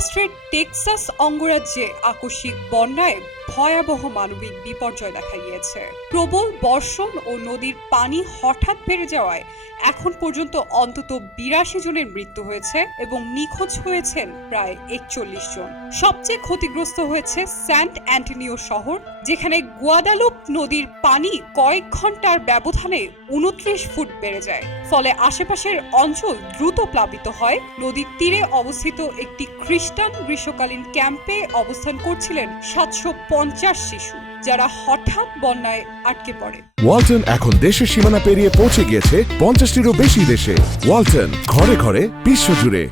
যুক্তরাষ্ট্রের টেক্সাস অঙ্গরাজ্যে আকস্মিক বন্যায় ভয়াবহ মানবিক বিপর্যয় দেখা গিয়েছে। প্রবল বর্ষণ ও নদীর পানি হঠাৎ বেড়ে যাওয়ায় এখন পর্যন্ত অন্তত বিরাশি জনের মৃত্যু হয়েছে এবং নিখোঁজ হয়েছেন প্রায় একচল্লিশ জন। সবচেয়ে ক্ষতিগ্রস্ত হয়েছে সেন্ট অ্যান্টনিও শহর, যেখানে গুয়াদালুপ নদীর পানি কয়েক ঘণ্টার ব্যবধানে উনত্রিশ ফুট বেড়ে যায়। ফলে আশেপাশের অঞ্চল দ্রুত প্লাবিত হয়। নদীর তীরে অবস্থিত একটি খ্রিস্টান গ্রীষ্মকালীন ক্যাম্পে অবস্থান করছিলেন সাতশো পঞ্চাশ শিশু যারা হঠাৎ বন্যায় আটকে পড়ে। ওয়ালটন এখন দেশের সীমানা পেরিয়ে পৌঁছে গিয়েছে পঞ্চাশটিরও বেশি দেশে। ওয়ালটন ঘরে ঘরে বিশ্বজুড়ে।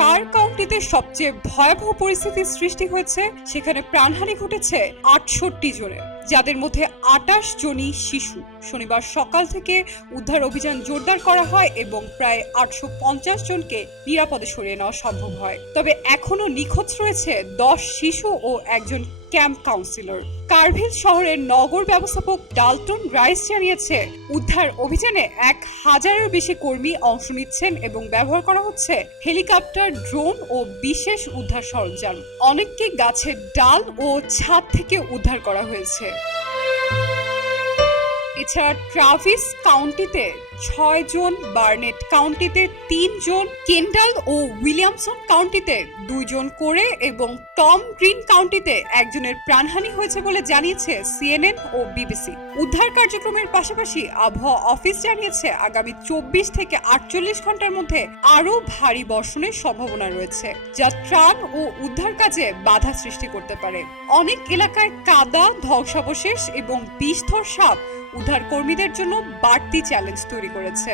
কার কাউন্টিতে সবচেয়ে ভয়াবহ পরিস্থিতির সৃষ্টি হয়েছে সেখানে প্রাণহানি ঘটেছে আটষট্টি জনের। যাদের মধ্যে আটাশ জনই শিশু। শনিবার সকাল থেকে উদ্ধার অভিযান জোরদার করা হয় এবং প্রায় আটশো পঞ্চাশ জনকে নিরাপদে সরিয়ে নেওয়া সম্ভব হয়। তবে এখনও নিখোঁজ রয়েছে দশ শিশু ও একজন ক্যাম্প কাউন্সিলর। কার্ভিল শহরের নগর ব্যবস্থাপক ডালটন রাইস জানিয়েছে, উদ্ধার অভিযানে এক হাজারের বেশি কর্মী অংশ নিচ্ছেন এবং ব্যবহার করা হচ্ছে হেলিকপ্টার, ড্রোন ও বিশেষ উদ্ধার সরঞ্জাম। অনেককে গাছের ডাল ও ছাদ থেকে উদ্ধার করা হয়েছে। এছাড়া ট্রাভিস কাউন্টিতে ছয় জন, বার্নেট কাউন্টিতে তিনজন কেন্ডাল ও উইলিয়ামসন কাউন্টিতে দুইজন করে এবং টম গ্রিন কাউন্টিতে একজনের প্রাণহানি হয়েছে বলে জানিয়েছে সিএনএন ও বিবিসি। উদ্ধার কার্যক্রমের পাশাপাশি আবহাওয়া অফিস জানিয়েছে আগামী চব্বিশ থেকে আটচল্লিশ ঘণ্টার মধ্যে আরও ভারী বর্ষণের সম্ভাবনা রয়েছে, যা ত্রাণ ও উদ্ধার কাজে বাধা সৃষ্টি করতে পারে। অনেক এলাকায় কাদা, ধ্বংসাবশেষ এবং বিষধর সাপ উদ্ধার কর্মীদের জন্য বাড়তি চ্যালেঞ্জ তৈরি করেছে।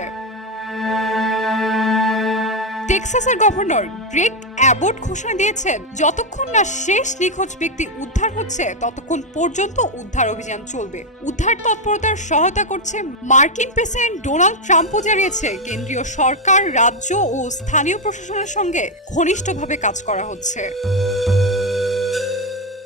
টেক্সাসের গভর্নর গ্রেগ অ্যাবট ঘোষণা দিয়েছেন, যতক্ষণ না শেষ নিখোঁজ ব্যক্তি উদ্ধার হচ্ছে, ততক্ষণ পর্যন্ত উদ্ধার অভিযান চলবে। উদ্ধার তৎপরতার সহায়তা করছে মার্কিন প্রেসিডেন্ট ডোনাল্ড ট্রাম্পও জানিয়েছে, কেন্দ্রীয় সরকার, রাজ্য ও স্থানীয় প্রশাসনের সঙ্গে ঘনিষ্ঠভাবে কাজ করা হচ্ছে।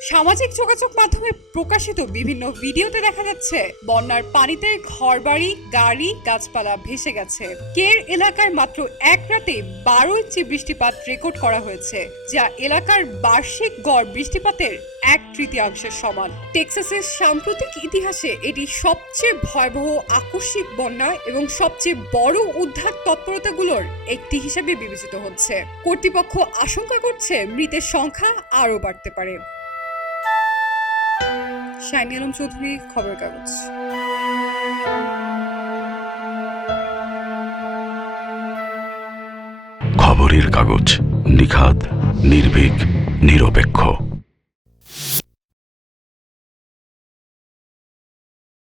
সামাজিক যোগাযোগ মাধ্যমে প্রকাশিত বিভিন্ন ভিডিওতে দেখা যাচ্ছে, বন্যার পানিতে ঘরবাড়ি, গাড়ি, গাছপালা ভেসে গেছে। কের এলাকায় মাত্র এক রাতে বারো ইঞ্চি বৃষ্টিপাত রেকর্ড করা হয়েছে, যা এলাকার বার্ষিক গড় বৃষ্টিপাতের এক তৃতীয়াংশের সমান। টেক্সাসের সাম্প্রতিক ইতিহাসে এটি সবচেয়ে ভয়াবহ আকস্মিক বন্যা এবং সবচেয়ে বড় উদ্ধার তৎপরতাগুলোর একটি হিসেবে বিবেচিত হচ্ছে। কর্তৃপক্ষ আশঙ্কা করছে মৃতের সংখ্যা আরও বাড়তে পারে। শাইনি আলম চৌধুরী খবর কাগজ। খবরের কাগজ নিখাত নির্ভীক নিরপেক্ষ।